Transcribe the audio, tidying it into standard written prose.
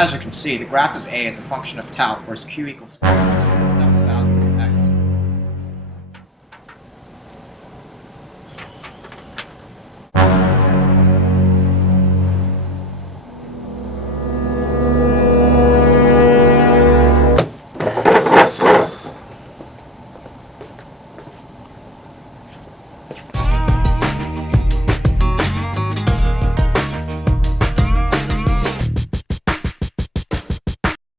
As you can see, the graph of A is a function of tau, whereas Q equals square root of